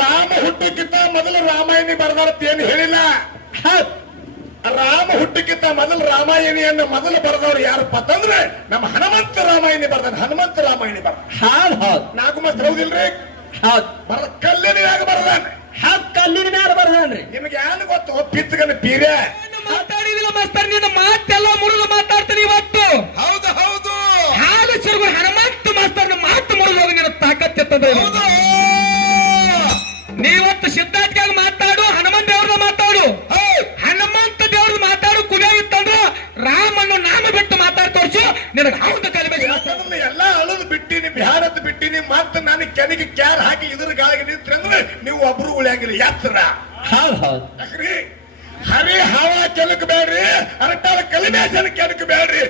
ರಾಮ ಹುಟ್ಟಕ್ಕಿಂತ ಮೊದಲು ರಾಮಾಯಣಿ ಬರ್ದಾರತ್ ಏನು ಹೇಳಿಲ್ಲ. ರಾಮ ಹುಟ್ಟಕ್ಕಿಂತ ಮೊದಲು ರಾಮಾಯಣಿಯನ್ನು ಮೊದಲು ಬರೆದವ್ರು ಯಾರಪ್ಪ ಅಂತಂದ್ರೆ ನಮ್ಮ ಹನುಮಂತ ರಾಮಾಯಣಿ ಬರ್ದಾನೆ. ಹನುಮಂತ ರಾಮಾಯಣಿ ಬರ್ದ ನಾಗಮಸ್ತ್ ಹೌದಿಲ್ರಿ? ಕಲ್ಲಿನ ಮ್ಯಾಗ ಬರ್ದಾನೆ. ಕಲ್ಲಿನ ಮ್ಯಾಗ ಬರ್ದಾನ್ರಿ. ನಿಮ್ಗೆ ಏನು ಗೊತ್ತು? ಪಿತ್ತಗನ ಪೀರೆ ಮಾತಾಡಿದಿಲ್ಲ ಮಾಸ್ತರ್, ನಿನ್ನ ಮಾತೆಲ್ಲ ಮುರಿದು ಮಾತಾಡ್ತೀನಿ ಇವತ್ತು. ಹೌದು ಹೌದು. ಹಾಲು ಹನುಮಂತ ಮಾಸ್ತರ್ ಮಾತು ಮುರಿದು ಹೋಗಿ ನಿನ್ನ ತಾಕತ್ತಿರ್ತದೆ. ನೀವತ್ತು ಸಿದ್ಧಾರ್ಥಿಯಾಗಿ ಮಾತಾಡು, ಹನುಮಂತ ದೇವ್ರನ್ನ ಮಾತಾಡು. ಹನುಮಂತ ದೇವ್ರದ್ದು ಮಾತಾಡು ಕುಡಿಯ ಇತ್ತಂದ್ರ ರಾಮನ್ನು ನಾಮ ಬಿಟ್ಟು ಮಾತಾಡಿ ತೋರಿಸು. ನಿನಗೆ ಹೌದು ಕಲಿಬೇಕು. ಎಲ್ಲ ಅಳದು ಬಿಟ್ಟಿನಿ, ಬಿಹಾರದ್ದು ಬಿಟ್ಟಿನಿ. ಮತ್ತೆ ನಾನು ಕೆನಗೆ ಕ್ಯಾರ್ ಹಾಕಿ ಇದ್ರ ಗಾಳಿಗೆ ನಿಂತ್ರಂದ್ರೆ ನೀವು ಒಬ್ರು ಉಳಿಯಂಗಿಲ್ಲ. ಯಾತ್ರ ಯಾಕ್ರಿ? ಹರಿ ಹವ ಕೆಲಕ್ ಬೇಡ್ರಿ, ಅರಟಾಳ ಕಲಿಮೇಶನ ಕೆಲಕ್ ಬೇಡ್ರಿ.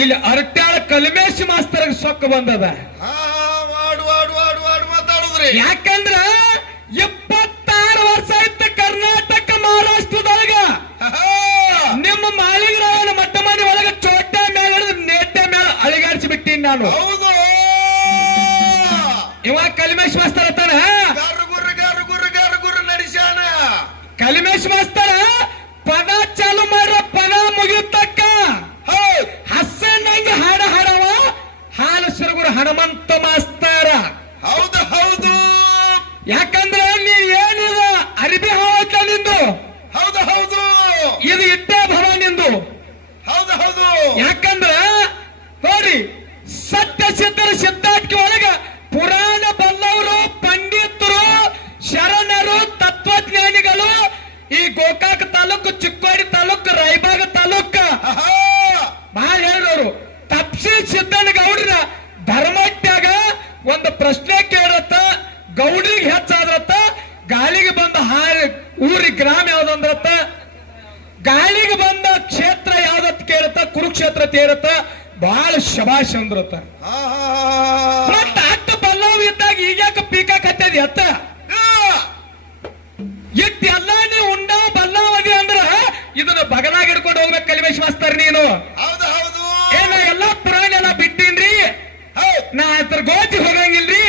ಇಲ್ಲಿ ಅರಟ್ಯಾಳ ಕಲ್ಮೇಶ್ ಮಾಸ್ತರ್ ಸೊಕ್ಕ ಬಂದದ. ವಾಡು ಮಾತಾಡುದ್ರಿ. ಯಾಕಂದ್ರ 26 ವರ್ಷ ಆಯ್ತು ಕರ್ನಾಟಕ ಮಹಾರಾಷ್ಟ್ರದೊಳಗ ನಿಮ್ಮ ಮಾಳಿಗರಾಯನ ಮಟ್ಟ ಮಾಡಿ ಒಳಗ ಚೋಟೆ ಮೇಲೆ ಹಿಡಿದು ನೇಟೆ ಮೇಲೆ ಅಳಿಗಾಡಿಸಿ ಬಿಟ್ಟಿನಿ ನಾನು. ಹೌದು, ಇವಾಗ ಕಲ್ಮೇಶ್ ಮಾಸ್ತರ್ ಅತ್ತಾನ. ಗರು ನಡೆಸ್ಯಾನ. ಕಲ್ಮೇಶ್ ಮಾಸ್ತರ ಪದ ಚಾಲು ಮಾಡ್ರ ಪದ ಮುಗಿತಕ್ಕ ಹಸನಂಗ ಹಾಡ ಹಾಡವ ಹಾಲ ಸುರಗುರು ಹನುಮಂತ ಮಾಸ್ತರ. ಹೌದು ಹೌದು. ಯಾಕಂದ್ರೆ ನೀ ಏನಿದ ಅರಿಬಿ ಹಾವತ್ತ ನಿಂದು. ಹೌದು ಹೌದು. ಇದು ಇಟ್ಟೆ ಭವ ನಿಂದು. ಹೌದು ಹೌದು. ಯಾಕಂದ್ರ ನೋಡಿ ಸತ್ಯ ಸಿದ್ಧರ ಸಿದ್ಧಾಂತ ಒಳಗ ಪುರಾಣ ಬಲ್ಲವರು, ಪಂಡಿತರು, ಶರಣರು, ತತ್ವಜ್ಞಾನಿಗಳು ಈ ಗೋಕಾಕ ತಾಲೂಕು, ಚಿಕ್ಕೋಡಿ ತಾಲೂಕು, ರಾಯಬಾಗ ತಾಲೂಕು ಬಹಳ ಹೇಳಿದವರು. ತಪ್ಸಿ ಸಿದ್ದಣ್ಣ ಗೌಡ್ರ ಧರ್ಮಟ್ಯಾಗ ಒಂದು ಪ್ರಶ್ನೆ ಕೇಳತ್ತ, ಗೌಡ್ರಿಗೆ ಹೆಚ್ಚಾದ್ರತ್ತ, ಗಾಳಿಗೆ ಬಂದ ಊರಿ ಗ್ರಾಮ ಯಾವ್ದಂದ್ರತ್ತ, ಗಾಳಿಗೆ ಬಂದ ಕ್ಷೇತ್ರ ಯಾವ್ದತ್ ಕೇಳತ್ತ, ಕುರುಕ್ಷೇತ್ರ ತೇರತ್ತ, ಬಹಳ ಶಬಾಷ್ ಅಂದ್ರತ್ತ. ಮತ್ತ ಅಟ್ಟ ಬಲ್ಲವ್ ಇದ್ದಾಗ ಈಗ್ಯಾಕ ಪೀಕ ಕತ್ತದ ಎತ್ತ ಇಟ್ ಎಲ್ಲ ನೀ ಉಂಡ ಬಲ್ಲವದಿ ಅಂದ್ರ ಇದನ್ನ ಬಗಲಾಗ ಹಿಡ್ಕೊಂಡು ಹೋಗ್ಬೇಕು ಕಲ್ಮೇಶ್ ಮಾಸ್ತರ್ ನೀನು. ಹೌದು ಹೌದು. ಏನ ಎಲ್ಲಾ ಪುರಾಣ ಎಲ್ಲ ಬಿಟ್ಟಿನ್ರಿ, ನಾ ಅದ್ರ ಗೋಚಿ ಹೋಗಂಗಿಲ್ರಿ.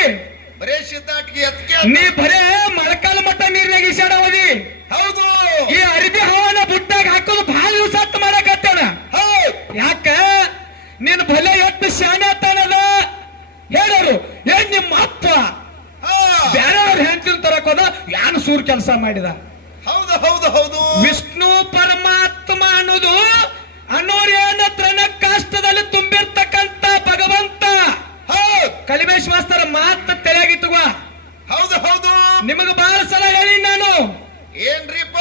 ಬರೇ ಸಿದ್ಧಾಟಿಗೆ ಎತ್ಕೆ ನೀ ಬರೇ ಮೊಳಕಾಲ ಮಟ್ಟ ನೀರ್ನಾಗ ಈಸಾಡವದಿ. ಹೌದು. ಈ ಅರಿಬಿ ಹವಾನ ಬುಟ್ಟಾಗ ಹಾಕೋದು ಬಹಳ ದಿವಸ ಹತ್ತು ಮಾಡಕತ್ತೇನ. ಯಾಕ ನೀನು ಭಲೆ ಎಷ್ಟು ಶಾನೆ ಅತ್ತಾನಲ್ಲ ಹೇಳೋರು. ಏನ್ ನಿಮ್ಮ ಅಪ್ಪ ಬೇರೆಯವ್ರು ಹೆಂಡತಿ ತರಕೋದ ಯಾನು ಸೂರ್ ಕೆಲಸ ಮಾಡಿದ. ಹೌದು ಹೌದು ಹೌದು. ವಿಷ್ಣು ಪರಮಾತ್ಮ ಅನ್ನೋದು ಅನ್ನೋರೇನ ತೃಣಕಾಷ್ಟದಲ್ಲಿ ತುಂಬಿರ್ತಕ್ಕಂತ ಭಗವಂತ. ಕಲಿಮೇಶ್ ಮಾಸ್ತರ ಮಾತ ತಲೆಯಾಗಿತ್ತುವ. ಹೌದು ಹೌದು. ನಿಮಗ ಬಹಳ ಸಲ ಹೇಳಿ ನಾನು. ಏನ್ರಿಪ್ಪ?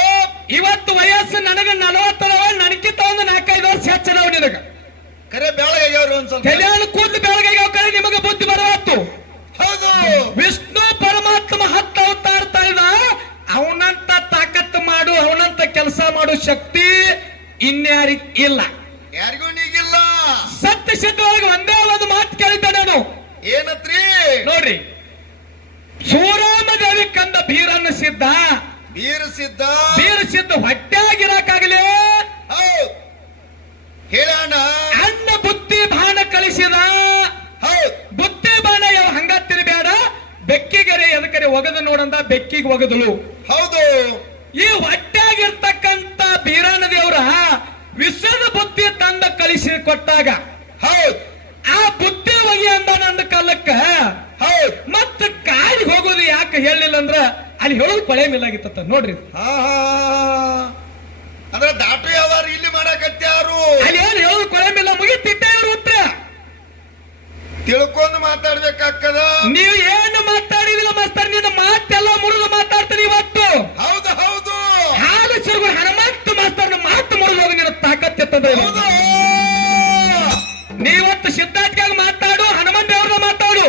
ಇವತ್ತು ವಯಸ್ಸು ನನಗ 40 ನನಗಿಂತ ಒಂದು 4-5 ವರ್ಷ ಹೆಚ್ಚದವ ನಿನಗ. ಕರೆ ಬೆಳಗಾಗ್ಯಾವ್ರಿ ಒಂದ್ ಸ್ವಲ್ಪ. ಕಲ್ಯಾಣ ಕೂದಲು ಬೆಳಗಾಗ್ಯಾವ ಕಡೆ ನಿಮಗ ಬುದ್ಧಿ ಬರವತ್ತು. ಹೌದು. ವಿಷ್ಣು ಪರಮಾತ್ಮ 10 ಅವತಾರ ತಾಳಿದ. ಅವನಂತ ತಾಕತ್ತು ಮಾಡು, ಅವನಂತ ಕೆಲಸ ಮಾಡು ಶಕ್ತಿ ಇನ್ಯಾರಿಗ ಇಲ್ಲ, ಯಾರಿಗೂ ನೀಗಿಲ್ಲ. ಸತ್ಯ ಸಿದ್ಧವಾಗಿ ಒಂದೇ ಒಂದು ಮಾತು ಕೇಳಿದ್ದೆ ನಾನು. ಏನತ್ರಿ? ನೋಡ್ರಿ, ಸೂರಾಮದೇವಿ ಕಂದ ಬೀರನ್ನ ಸಿದ್ಧ, ಬೀರ ಸಿದ್ಧ ಹೊಟ್ಟಾಗಿರಕಾಗಲೇ ಹೇಳೋಣ. ಅನ್ನ ಬುದ್ಧಿ ಬಾಣ ಕಳಿಸಿದ. ಬುದ್ಧಿ ಬಾಣ ಯಾವ ಹಂಗ ತಿರುಬೇಡ, ಬೆಕ್ಕಿಗೆರೆ ಎದಕರೆ ಒಗದು ನೋಡಂದ, ಬೆಕ್ಕಿಗೆ ಒಗದಳು. ಹೌದು. ಈ ಹೊಟ್ಟಾಗಿರ್ತಕ್ಕಂತ ಬೀರಣ್ಣ ದೇವ್ರ ವಿಶ್ವದ ಬುದ್ಧಿ ತಂದ ಕಳಿಸಿ ಕೊಟ್ಟಾಗ ಆ ಬುದ್ಧಿ ಒಗಿ ಅಂದ ನಂದ ಕಾಲಕ್ಕ ಮತ್ತ ಕಾಡಿಗೆ ಹೋಗೋದು ಯಾಕೆ ಹೇಳಿಲ್ಲ ಅಂದ್ರ ಅಲ್ಲಿ ಹೇಳೋದು ಕೊಳೆ ಮೇಲಾಗಿತ್ತ. ನೋಡ್ರಿ, ಅಂದ್ರೆ ದಾಟು ಯಾವಾರ ಇಲ್ಲಿ ಮಾಡಕತ್ಯಾರು. ಅಲ್ಲಿ ಏನ್ ಹೇಳೋದು ಕೊಳೆ ಮೇಲ ಮುಗಿತಿಟ್ಟ ಇವ್ರ ಉತ್ತರ ತಿಳ್ಕೊಂಡು ಮಾತಾಡ್ಬೇಕಾಗ್ತದ. ನೀವು ಏನು ಮಾತಾಡಿದಿಲ್ಲ ಮಾಸ್ತರ್, ನಿನ್ನ ಮಾತೆಲ್ಲ ಮುರಿದು ಮಾತಾಡ್ತಾನೆ ಇವತ್ತು. ಹೌದು ಹೌದು. ಹಾಲು ಸುರುಗುರು ಹನುಮಂತ ಮಾಸ್ತರ್ನ ಮಾತು ಮುರಿದು ಹೋಗಿ ನಿನ್ನ ತಾಕತ್ತಿರ್ತದ. ನೀವತ್ತು ಸಿದ್ಧಾರ್ಥಿಯಾಗಿ ಮಾತಾಡು, ಹನುಮಂತ ದೇವ್ರದ ಮಾತಾಡು.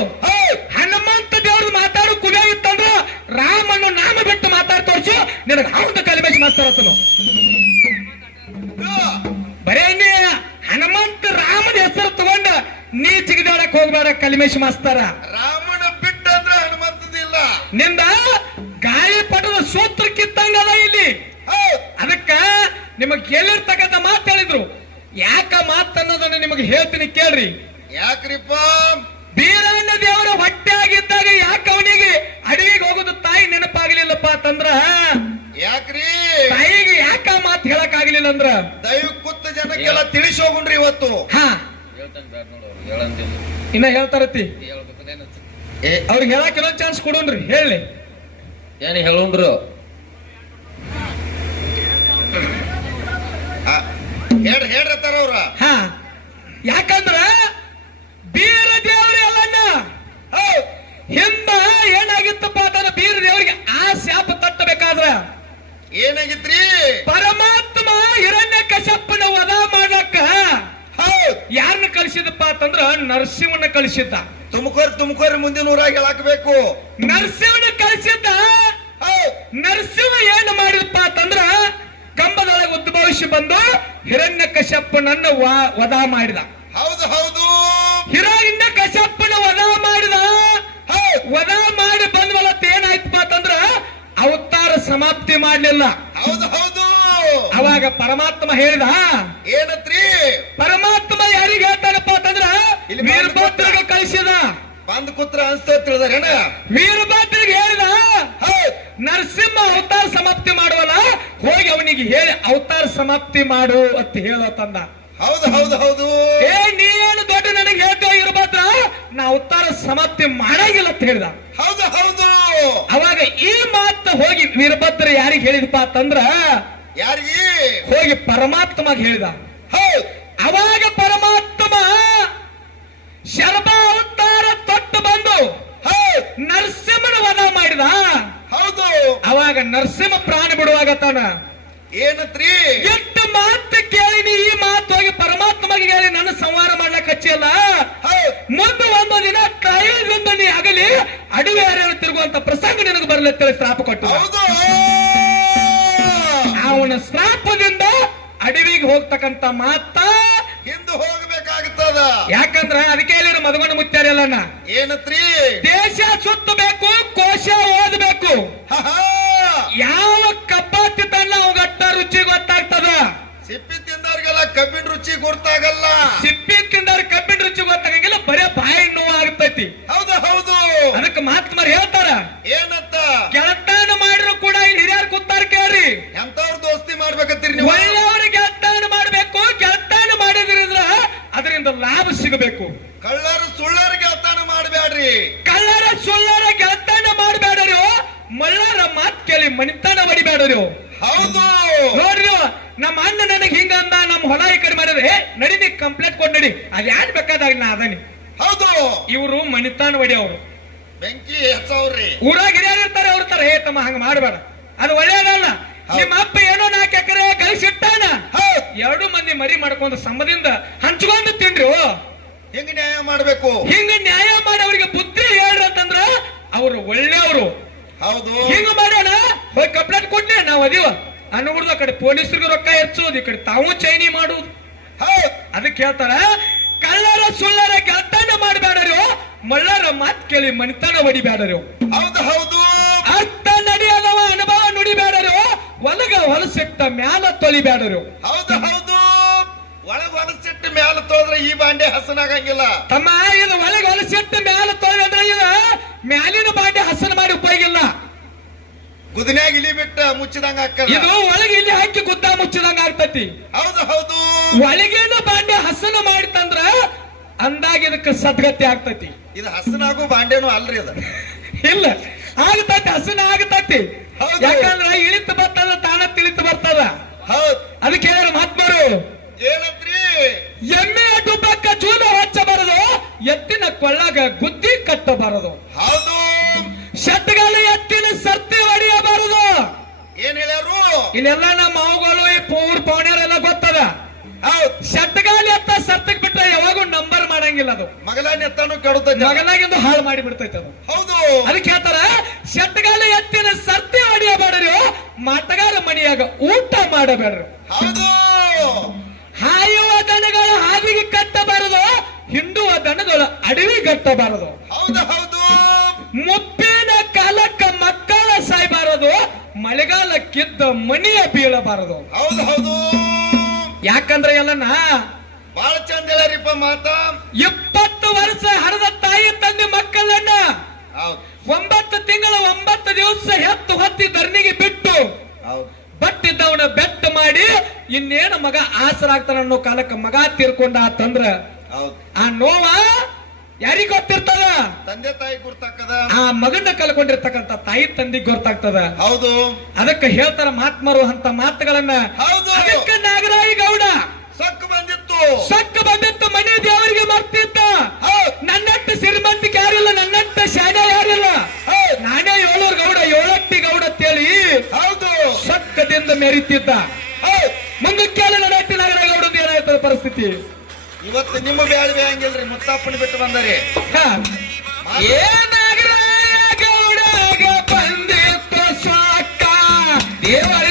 ಹನುಮಂತ ದೇವ್ರದ್ದು ಮಾತಾಡು ಕುಬೆ ಇತ್ತಂದ್ರ ರಾಮನ ನಾಮ ಬಿಟ್ಟು ಮಾತಾಡಿ ತೋರಿಸು, ನಿನಗೆ ಅವನ ಕಲಿಬೇಸಿ ಮಾತಾಡತ್ತನು. ಬರೇ ನೀ ಹನುಮಂತ ರಾಮನ ಹೆಸರು ತಗೊಂಡ ನೀ ಚಿಗದಾಡಕ್ ಹೋಗ್ಬೇಡ ಕಲಿಮೇಶ್ ಮಾಸ್ತರ. ರಾಮನ ಬಿಟ್ಟ ಅಂದ್ರ ಹನುಮಂತದಿಲ್ಲ. ನಿಂದ ಗಾಳಿ ಪಟದ ಸೂತ್ರ ಕಿತ್ತಂಗದ ಇಲ್ಲಿ. ಅದಕ್ಕ ನಿಮಗ್ ಎಲ್ಲಿರ್ತಕ್ಕಂಥ ಮಾತು ಹೇಳಿದ್ರು. ಯಾಕ ಮಾತನ್ನೋದನ್ನ ನಿಮಗೆ ಹೇಳ್ತೀನಿ ಕೇಳ್ರಿ. ಯಾಕ್ರಿಪ್ಪ? ಬೀರಣ್ಣ ದೇವರ ಹೊಟ್ಟೆ ಆಗಿದ್ದಾಗ ಯಾಕ ಅವನಿಗೆ ಅಡವಿಗೆ ಹೋಗೋದು ತಾಯಿ ನೆನಪಾಗ್ಲಿಲ್ಲಪ್ಪ ಅಂತಂದ್ರ ಯಾಕ್ರಿ? ತಾಯಿಗೆ ಯಾಕ ಮಾತು ಹೇಳಕ್ ಆಗ್ಲಿಲ್ಲ ಅಂದ್ರ ದೈವ ಕುತ್ತ ಜನಕ್ಕೆಲ್ಲ ತಿಳಿಸಿ ಹೋಗುಣ್ರಿ ಇವತ್ತು. ಇನ್ನ ಹೇಳ್ತಾರತಿ ಅವ್ರಿಗೆ ಹೇಳಕ್ ಇನ್ನೊಂದ್ ಚಾನ್ಸ್ ಕೊಡೋಣ್ರಿ. ಹೇಳಿ ಏನ್ ಹೇಳುಂಡ್ರು? ಹೇಳ್ರತ್ತಾರ ಅವ್ರ. ಯಾಕಂದ್ರ ಬೀರ ದೇವ್ರಿ ಅಲ್ಲಣ್ಣ ಹಿಂದ ಏನಾಗಿತ್ತಪ್ಪ ಅಂತಂದ್ರ ಬೀರ ದೇವರಿಗೆ ಆ ಶಾಪ ತಟ್ಟಬೇಕಾದ್ರ ಏನಾಗಿತ್ರಿ? ಪರಮಾತ್ಮ ಹಿರಣ್ಯಕಶಿಪನ ವಧ ಮಾಡಕ್ಕ ಯಾರನ್ನ ಕಳಿಸಿದಪ್ಪ ಅಂತಂದ್ರ ನರಸಿಂಹನ ಕಳಿಸಿದ್ದ. ತುಮಕೂರು ಮುಂದಿನ ಊರಾಗ ಹೇಳಾಕಬೇಕು. ನರಸಿಂಹನ ಕಳಿಸಿದ್ದ. ನರಸಿಂಹ ಏನು ಮಾಡಿದಪ್ಪ ಅಂತಂದ್ರ ಕಂಬದೊಳಗೆ ಉದ್ಭವಿಸಿ ಬಂದು ಹಿರಣ್ಯಕಶಿಪನನ್ನ ವಧ ಮಾಡಿದ. ಹೌದು ಹಿರಣ್ಯ ಕಶ್ಯಪನ ವಧ ಮಾಡಿದ. ವಧ ಮಾಡಿ ಬಂದ್ವಲತ್ ಏನಾಯ್ತಪ್ಪ ಅಂತಂದ್ರ ಅವತಾರ ಸಮಾಪ್ತಿ ಮಾಡ್ಲಿಲ್ಲ. ಹೌದು ಹೌದು. ಅವಾಗ ಪರಮಾತ್ಮ ಹೇಳಿದ ಏನತ್ರಿ? ಪರಮಾತ್ಮ ಯಾರಿಗೆ ಹೇಳ್ತಾನಪ್ಪ ಅಂತಂದ್ರ ಇಲ್ಲಿ ವೀರಭದ್ರಿಗೆ ಕಳಿಸಿದ. ಬಂದ್ ಕೂತ್ರ ಅನ್ಸ್ತಾ ತಿಳಿದಾರೇನ? ವೀರಭದ್ರಿಗೆ ಹೇಳಿದ ನರಸಿಂಹ ಅವತಾರ ಸಮಾಪ್ತಿ ಮಾಡುವಲ್ಲ, ಹೋಗಿ ಅವನಿಗೆ ಹೇಳಿ ಅವತಾರ ಸಮಾಪ್ತಿ ಮಾಡು ಅಂತ ಹೇಳತಂದ. ಹೌದು ಹೌದು ಹೌದು. ಏ ನೀನು ದೊಡ್ಡ ನನಗೆ ಹೇಳ್ತೇವೆ ವೀರಭದ್ರ, ನಾ ಅವತಾರ ಸಮಾಪ್ತಿ ಮಾಡಂಗಿಲ್ಲ ಅಂತ ಹೇಳಿದ. ಹೌದು ಹೌದು. ಅವಾಗ ಈ ಮಾತು ಹೋಗಿ ವೀರಭದ್ರ ಯಾರಿಗೆ ಹೇಳಿದಪ್ಪ ಅಂತಂದ್ರ ಯಾರಿಗೆ? ಹೋಗಿ ಪರಮಾತ್ಮಗೆ ಹೇಳಿದ. ಹೌದು. ಅವಾಗ ಪರಮಾತ್ಮ ಶರ್ಮ ಅವತಾರ ತೊಟ್ಟು ಬಂದು ನರಸಿಂಹನ ವಧ ಮಾಡಿದ. ಹೌದು. ಅವಾಗ ನರಸಿಂಹ ಪ್ರಾಣ ಬಿಡುವಾಗ ತಾನ ಏನತ್ರಿ? ಎಷ್ಟು ಮಾತು ಕೇಳಿನಿ, ಈ ಮಾತು ಹೋಗಿ ಪರಮಾತ್ಮಗೆ ಹೇಳಿ ನನ್ನ ಸಂಹಾರ ಮಾಡ್ಲಕ್ ಹಚ್ಚಿಲ್ಲ. ಮುಂದೆ ಒಂದು ದಿನ ಕೈಯಿಂದ ನೀ ಆಗಲಿ ಅಡವಿ ಯಾರ್ಯಾರು ತಿರುಗುವಂತ ಪ್ರಸಂಗ ನಿನಗೆ ಬರ್ಲತ್ತೇಳಿ ಶ್ರಾಪ ಕೊಟ್ಟು. ಹೌದು. ಅವನ ಶ್ರಾಪದಿಂದ ಅಡವಿಗೆ ಹೋಗ್ತಕ್ಕಂತ ಮಾತ ಹಿಂದೆ ಹೋಗ್ಬೇಕಾಗುತ್ತದ. ಯಾಕಂದ್ರ ಅದಕ್ಕೆ ಹೇಳಿದ್ರು ಮಧುಗಣ ಮುತ್ಯಾರೆಲ್ಲ ಏನತ್ರಿ? ದೇಶ ಸುತ್ತಬೇಕು, ಕೋಶ ಓದಬೇಕು. ಯಾವ ಕಬ್ಬತ್ತಿ ತನ್ನ ಅವಗಟ್ಟ ರುಚಿ ಗೊತ್ತಾಗ್ತದ. ಸಿಪ್ಪಿ ತಿಂದವ್ರಿಗೆಲ್ಲ ಕಬ್ಬಿನ ರುಚಿ ಗೊತ್ತಾಗಲ್ಲ. ಸಿಪ್ಪಿ ತಿಂದವ್ರ ಕಬ್ಬಿನ ರುಚಿ ಗೊತ್ತಾಗಂಗಿಲ್ಲ, ಬರೇ ಬಾಯಿ ನೋವು ಆಗ್ತೈತಿ. ಹೌದು ಹೌದು. ಅದಕ್ಕೆ ಮಹಾತ್ಮರು ಹೇಳ್ತಾರ, ಏನತ್ತ? ಗೆಳತಾನ ಮಾಡಿದ್ರು ಕೂಡ ಇಲ್ಲಿ ಹಿರಿಯರು ಕೂತಾರ ಕೇಳ್ರಿ. ಎಂತವ್ರ ದೋಸ್ತಿ ಮಾಡ್ಬೇಕತ್ತೀರಿ ನೀವು? ಒಳ್ಳೆಯವ್ರ ಗೆಳತಾನ ಮಾಡ್ಬೇಕು. ಗೆಳತಾನ ಮಾಡಿದ್ರಿಂದ ಅದರಿಂದ ಲಾಭ ಸಿಗಬೇಕು. ಕಳ್ಳರು ಸುಳ್ಳರ ಗೆಳತಾನ ಮಾಡಬೇಡ್ರಿ. ಕಳ್ಳರ ಸುಳ್ಳರ ಗೆಳತಾನ ಮಾಡಬೇಡ್ರಿ. ಮಳ್ಳರ ಮಾತ್ ಕೇಳಿ ಮನಿತನ ಹೊಡಿಬೇಡ್ರಿ. ಹೌದು ನೋಡ್ರಿ, ನಮ್ಮ ಅಣ್ಣ ನನಗೆ ಹಿಂಗಂದ, ನಮ್ಮ ಹೊಲ ಈ ಕಡೆ ಮಾಡಿದ್ರೆ ನಡಿ ಕಂಪ್ಲೇಂಟ್ ಕೊಡ್ ನಡಿ, ಅದ್ ಯಾರು ಬೇಕಾದಾಗ ನಾ ಅದನಿ. ಹೌದು. ಇವರು ಮನಿತಾನ ಹೊಡಿ ಅವರು ಬೆಂಕಿ ಹೆಚ್ಚವ್ರಿ. ಊರಾಗ ಹಿರಿಯರು ಇರ್ತಾರೆ, ಅವ್ರ ತರ ಹೇ ತಮ್ಮ ಹಂಗ ಮಾಡಬೇಡ, ಅದು ಒಳ್ಳೇದಲ್ಲ. ನಿಮ್ಮ ಅಪ್ಪ ಏನೋ 4 ಎಕರೆ ಗಳಿಸಿಟ್ಟಾನ, 2 ಮಂದಿ ಮರಿ ಮಾಡ್ಕೊಂಡು ಸಮದಿಂದ ಹಂಚ್ಕೊಂಡು ತಿನ್ರಿ. ಹೆಂಗ ನ್ಯಾಯ ಮಾಡ್ಬೇಕು? ಹಿಂಗ ನ್ಯಾಯ ಮಾಡಿ ಅವ್ರಿಗೆ ಬುದ್ಧಿ ಹೇಳ್ರಿ ಅಂತಂದ್ರ ಅವರು ಒಳ್ಳೆಯವರು. ಹೌದು. ಹಿಂಗ ಮಾಡೋಣ, ಹೋಗಿ ಕಂಪ್ಲೇಂಟ್ ಕೊಡ್ಲಿ, ನಾವ್ ಅದೀವ ಅನ್ನುವುದು. ಆ ಕಡೆ ಪೊಲೀಸರಿಗೆ ರೊಕ್ಕ ಹೆಚ್ಚೋದು, ಈ ಕಡೆ ತಾವು ಚೈನಿ ಮಾಡುದು. ಅದಕ್ಕೆ ಹೇಳ್ತಾರ, ಕಳ್ಳರ ಸುಳ್ಳರ ಗೆಳತನ ಮಾಡಬೇಡರು, ಮಳ್ಳರ ಮಾತ್ ಕೇಳಿ ಮನಿತನ ಹೊಡಿಬೇಡರು. ಹೌದು ಹೌದು. ಅರ್ಥ ನಡೆಯದವ ಅನುಭವ ನುಡಿಬೇಡರು, ಒಳಗ ಹೊಲಸಿಟ್ಟ ಮ್ಯಾಲ ತೊಳಿಬೇಡರು. ಹೌದು ಹೌದು. ಒಳಗ ಹೊಲಸಿಟ್ಟ ಮ್ಯಾಲ ತೊಳೆದ್ರೆ ಈ ಬಾಂಡೆ ಹಸನಾಗಂಗಿಲ್ಲ ತಮ್ಮ. ಇದು ಒಳಗ ಹೊಲಸಿಟ್ಟ ಮ್ಯಾಲ ತೊಳೆದ್ರೆ ಇದು ಮ್ಯಾಲಿನ ಬಾಂಡೆ ಹಸನ ಮಾಡಿ ಉಪಯೋಗ ಇಲ್ಲ. ಗುದಿನ್ಯಾಗ ಇಲಿ ಬಿಟ್ಟ ಮುಚ್ಚಿದಂಗ ಹಾಕಲ್ಲ. ಇದು ಒಳಗೆ ಇಲ್ಲಿ ಹಾಕಿ ಗುದ್ದ ಮುಚ್ಚಿದಂಗ ಆಗ್ತತಿ. ಹೌದು ಹೌದು. ಒಳಗಿನ ಬಾಂಡೆ ಹಸನ ಮಾಡಿತಂದ್ರ ಅಂದಾಗ ಇದಕ್ಕೆ ಸದ್ಗತಿ ಆಗ್ತತಿ. ಇದು ಹಸನಾಗೂ ಬಾಂಡೆನೂ ಅಲ್ರಿ ಅದು. ಇಲ್ಲ, ಆಗತತಿ, ಹಸನ ಆಗತತಿ. ಹೌದು. ಯಾಕಂದ್ರ ಇಳಿತು ಬರ್ತದ, ತಾನ ತಿಳಿತು ಬರ್ತದ. ಹೌದು. ಅದಕ್ಕೆ ಹೇಳಿದ್ರು ಮಹಾತ್ಮರು, ಏನಂತ್ರಿ? ಎಮ್ಮೆ ಡುಬ್ಬಕ್ಕ ಚೂಲ ಹಚ್ಚಬಾರದು, ಎತ್ತಿನ ಕೊಳ್ಳಾಗ ಗುದ್ದಿ ಕಟ್ಟಬಾರದು. ಹೌದು. ಶಟ್ಗಾಲ ಎತ್ತಿನ ಸರ್ತಿ ಹೊಡೆಯಬಾರದು. ಏನ್ ಹೇಳ್ಯಾರು? ಇಲ್ಲೆಲ್ಲ ನಮ್ಮ ಮಾವುಗಳು ಈ ಪೂರ್ ಪೌಣ್ಯರೆಲ್ಲ ಗೊತ್ತದ. ಹೌದು. ಶಟ್ಗಾಲ ಎತ್ತ ಸತ್ತಕ್ ಬಿಟ್ರೆ ಯಾವಾಗೂ ನಂಬರ್ ಮಾಡಂಗಿಲ್ಲ. ಅದು ಮಗಲಾನ ಎತ್ತಾನು ಕೆಡುತ್ತ ಮಗನಾಗಿಂದು ಹಾಳು ಮಾಡಿ ಬಿಡ್ತೈತೆ ಅದು. ಹೌದು. ಅದಕ್ಕೆ ಹೇಳ್ತಾರ, ಶಟ್ಗಾಲ ಎತ್ತಿನ ಸರ್ತಿ ಹೊಡೆಯಬೇಡರು, ಮಾಟಗಾರ ಮಣಿಯಾಗ ಊಟ ಮಾಡಬೇಡ್ರು. ಹೌದು. ಹಾಯುವ ದನಗಳ ಹಾದಿಗೆ ಕಟ್ಟಬಾರದು, ಹಿಂಡುವ ದನಗಳು ಅಡವಿ ಕಟ್ಟಬಾರದು. ಹೌದು ಹೌದು. ಮುಪ್ಪಿನ ಕಾಲಕ್ಕ ಮಕ್ಕಳ ಸಾಯ್ಬಾರದು, ಮಳೆಗಾಲಕ್ಕಿದ್ದ ಮಣಿಯ ಬೀಳಬಾರದು. ಹೌದು ಹೌದು. ಯಾಕಂದ್ರೆ ಎಲ್ಲನ ಬಾಳ ಚಂದ ಹೇಳ್ಯಾರಿಪ್ಪ ಮಾತ. 20 ವರ್ಷ ಹರದ ತಾಯಿ ತಂದೆ ಮಕ್ಕಳನ್ನ ಹೌದು. 9 ತಿಂಗಳ 9 ದಿವಸ ಹೆತ್ತು ಹೊತ್ತಿ ಧರಣಿಗೆ ಬಿಟ್ಟು ಹೌದು. ಬಟ್ಟಿದ್ದವನ ಬೆಟ್ಟ ಮಾಡಿ ಇನ್ನೇನು ಮಗ ಆಸರಾಗ್ತಾನ ಅನ್ನೋ ಕಾಲಕ್ಕೆ ಮಗ ತೀರ್ಕೊಂಡ ಆತಂದ್ರ ಹೌದು. ಆ ನೋವ ಯಾರಿಗ ಗೊತ್ತಿರ್ತದ? ತಂದೆ ತಾಯಿ ಗುರ್ತಾಕದ. ಆ ಮಗನ ಕಲ್ಕೊಂಡಿರ್ತಕ್ಕಂಥ ತಾಯಿ ತಂದಿಗೆ ಗೊತ್ತಾಗ್ತದ. ಹೌದು. ಅದಕ್ಕೆ ಹೇಳ್ತಾರ ಮಹಾತ್ಮರು ಅಂತ ಮಾತುಗಳನ್ನ. ಹೌದು. ಅದಕ್ಕೆ ನಾಗರಾಯಿ ಗೌಡ ಸೊಕ್ಕು ಬಂದಿತ್ತು. ಸೊಕ್ಕು ಬಂದಿತ್ತು, ಮನೆ ದೇವರಿಗೆ ಮರ್ತಿದ್ದ. ನನ್ನಟ್ಟು ಸಿರಿಮಂತಿಗೆ ಯಾರಿಲ್ಲ, ನನ್ನಟ್ಟು ಶಾಣೆ ಯಾರಿಲ್ಲ. ನಾನೇ 7 ಗೌಡ, 7 ಗೌಡ ಅಂತೇಳಿ ಹೌದು. ಸೊಕ್ಕದಿಂದ ಮೆರಿತಿದ್ದ. ಮುಂದಕ್ಕೆ ನಡಟ್ಟಿ ನಾಗರಾಯಿ ಗೌಡದ ಏನಾಯ್ತದ ಪರಿಸ್ಥಿತಿ? ಇವತ್ತು ನಿಮ್ಮ ಬ್ಯಾಳ್ವೆ ಹಂಗಿಲ್ರಿ, ಮುತ್ತಪ್ಪನ ಬಿಟ್ಟು ಬಂದರಿ. ಏನಾಗರಾಯ ಗೌಡಗ ಬಂದಿತ್ತು ಸೊಕ್ಕ ದೇವರ